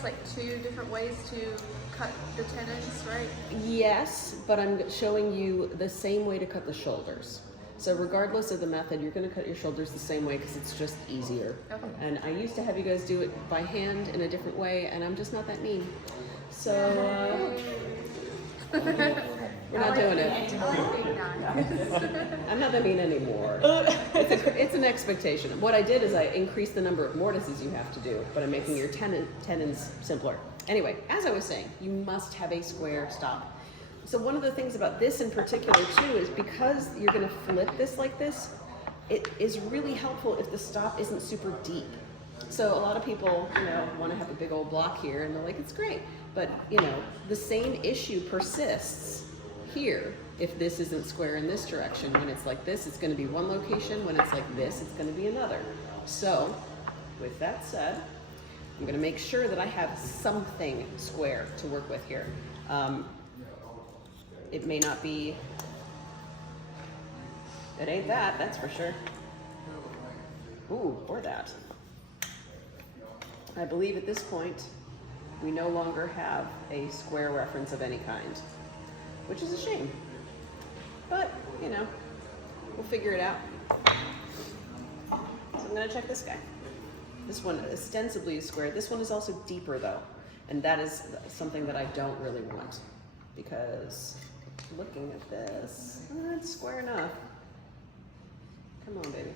us like 2 different ways to cut the tenons, right? Yes, but I'm showing you the same way to cut the shoulders. So regardless of the method, you're going to cut your shoulders the same way because it's just easier. Okay. And I used to have you guys do it by hand in a different way, and I'm just not that mean. So we're not doing it. I'm not that mean anymore. It's an expectation. What I did is I increased the number of mortises you have to do, but I'm making your tenons simpler. Anyway, as I was saying, you must have a square stop. So one of the things about this in particular too is because you're going to flip this like this, it is really helpful if the stop isn't super deep. So a lot of people, want to have a big old block here and they're like, it's great. But, the same issue persists here if this isn't square in this direction. When it's like this, it's going to be one location. When it's like this, it's going to be another. So with that said, I'm going to make sure that I have something square to work with here. It may not be, it ain't that, that's for sure. Ooh, or that. I believe at this point, we no longer have a square reference of any kind, which is a shame. But, we'll figure it out. So I'm gonna check this guy. This one ostensibly is square. This one is also deeper though. And that is something that I don't really want because looking at this, it's square enough. Come on, baby.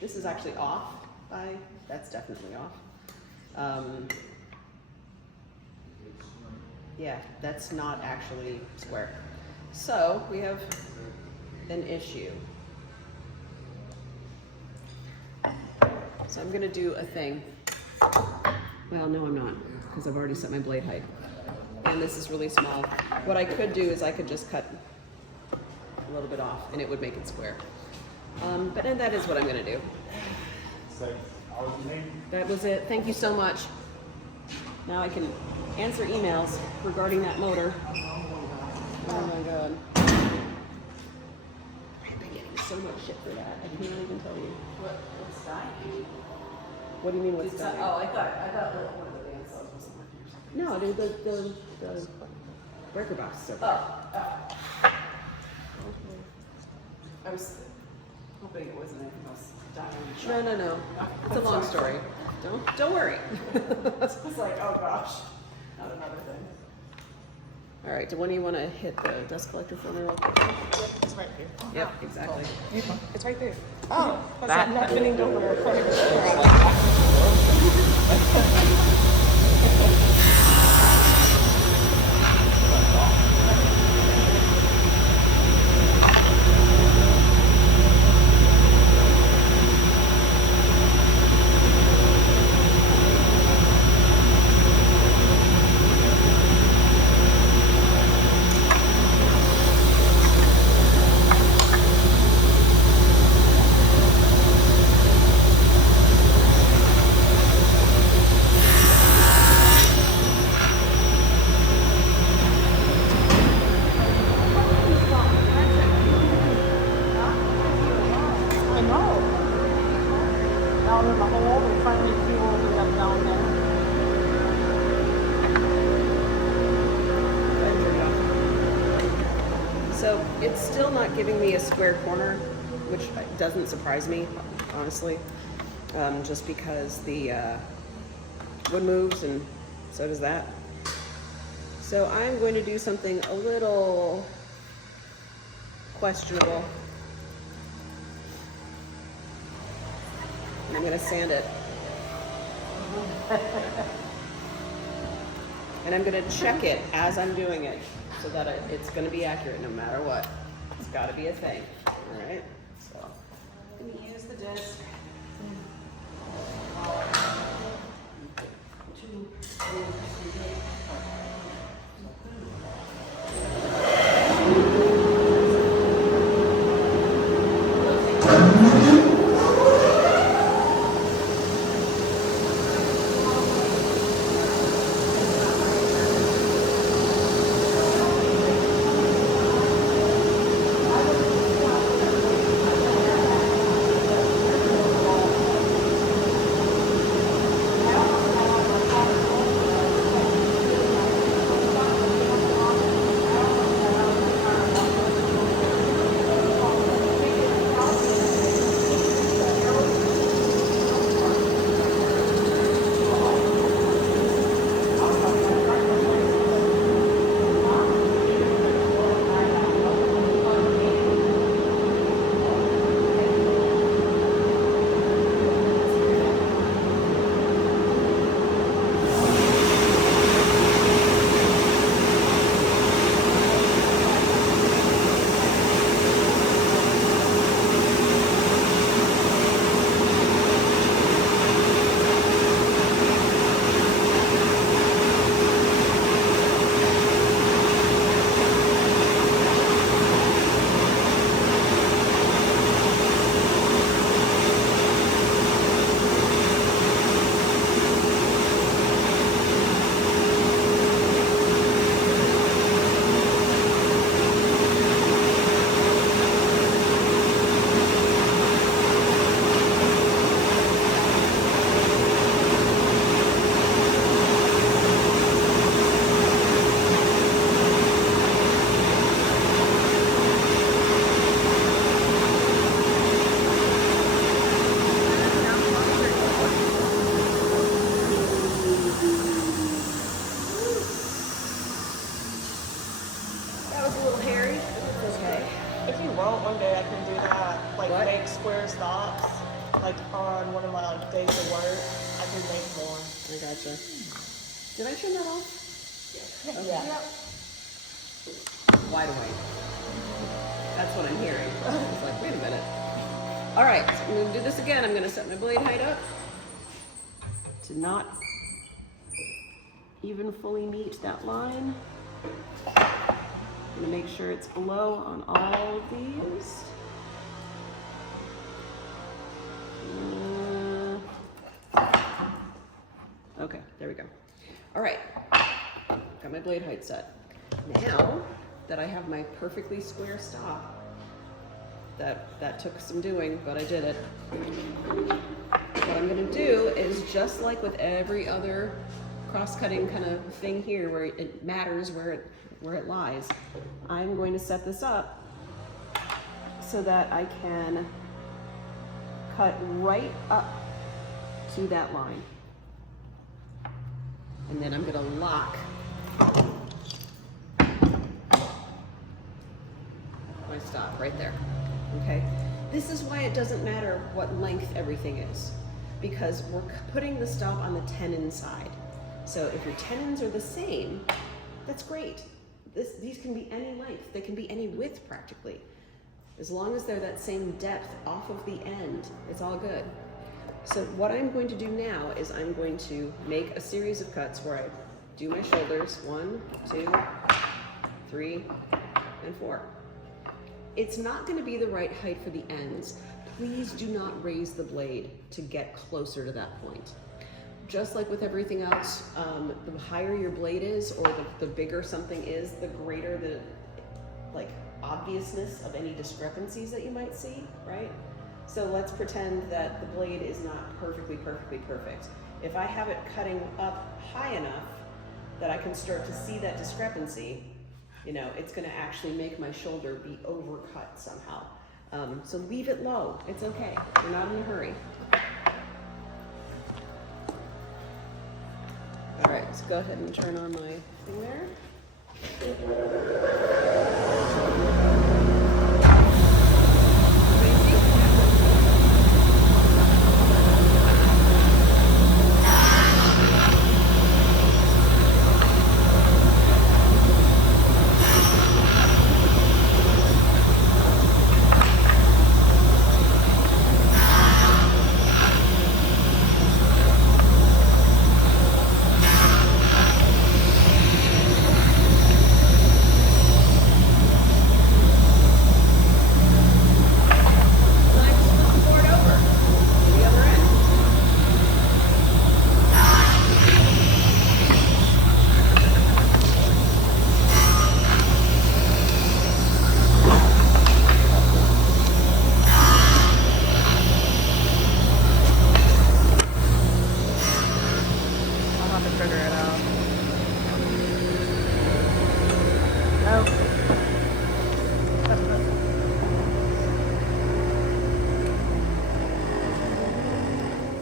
This is actually off by, that's definitely off. Yeah, that's not actually square. So we have an issue. So I'm gonna do a thing. Well, no, I'm not, because I've already set my blade height. And this is really small. What I could do is I could just cut a little bit off and it would make it square. But then that is what I'm gonna do. That was it. Thank you so much. Now I can answer emails regarding that motor. Oh my god. I've been getting so much shit for that. I can't even tell you. What's dying? What do you mean what's dying? Oh, I thought one of the band cells wasn't working or something. No, the breaker box is Oh. I was hoping it wasn't anything else dying. No. It's a long story. Don't worry. It's like, oh gosh, not another thing. All right, do one of you want to hit the dust collector for me real quick? Yep, it's right here. Yep, exactly. It's right there. Oh, that's not bending over in front of the So it's still not giving me a square corner, which doesn't surprise me, honestly, just because the wood moves and so does that. So I'm going to do something a little questionable. I'm going to sand it. And I'm going to check it as I'm doing it so that it's going to be accurate no matter what. It's got to be a thing. All right? So Can you use the disc? I gotcha. Did I turn that off? Yeah. Okay. Wide awake. That's what I'm hearing. It's like, wait a minute. All right, so I'm gonna do this again. I'm gonna set my blade height up to not even fully meet that line. I'm gonna make sure it's below on all of these. Okay, there we go. All right, got my blade height set. Now that I have my perfectly square stop, that took some doing, but I did it. What I'm gonna do is, just like with every other cross-cutting kind of thing here, where it matters where it lies, I'm going to set this up so that I can cut right up to that line. And then I'm gonna lock my stop right there, okay? This is why it doesn't matter what length everything is, because we're putting the stop on the tenon side. So if your tenons are the same, that's great. These can be any length, they can be any width practically. As long as they're that same depth off of the end, it's all good. So what I'm going to do now is I'm going to make a series of cuts where I do my shoulders, 1, 2, 3, and 4. It's not going to be the right height for the ends. Please do not raise the blade to get closer to that point. Just like with everything else, the higher your blade is, or the bigger something is, the greater the obviousness of any discrepancies that you might see, right? So let's pretend that the blade is not perfectly perfect. If I have it cutting up high enough that I can start to see that discrepancy, you know, it's gonna actually make my shoulder be overcut somehow. So leave it low, it's okay, we're not in a hurry. All right, let's go ahead and turn on my thing there.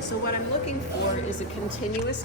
So what I'm looking for is a continuous